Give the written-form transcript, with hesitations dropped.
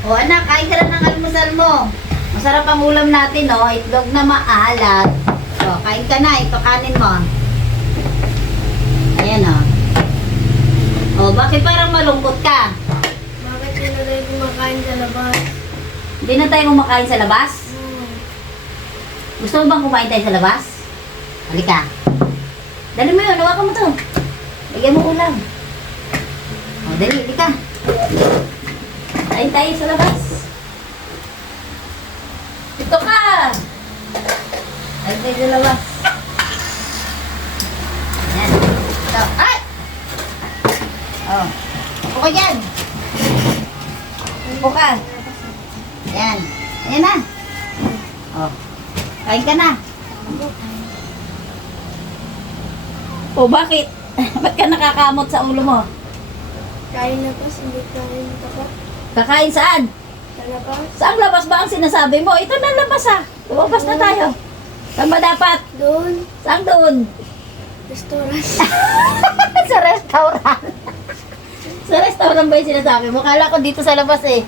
O anak, kain ka na ng almusal mo. Masarap ang ulam natin, no? Itlog na maalat. O, kain ka na. Ito kanin mo. Ayan, o. O, bakit parang malungkot ka? Bakit hindi na tayo kumakain sa labas? Hindi na tayo kumakain sa labas? Gusto mo bang kumain tayo sa labas? Halika. Dali mo yun. Hawakan mo to. Lagyan mo ulam. O, dali. Halika. Kain tayo sa labas. Ito ka! Kain tayo sa labas. Ayan. Ito. Ay! O. Upo ka dyan. Upo ka. Ayan. Ayan na. O. Kain ka na. O, bakit? Ba't ka nakakamot sa ulo mo? Kain na po, hindi kain ka pa. Kakain saan? Sa labas? Saan labas ba ang sinasabi mo? Ito na labas ah. Lumabas na tayo. Saan ba dapat? Doon, Saan doon? restaurant. Sa restaurant. Sa restaurant ba yung sinasabi mo? Kala ko dito sa labas eh.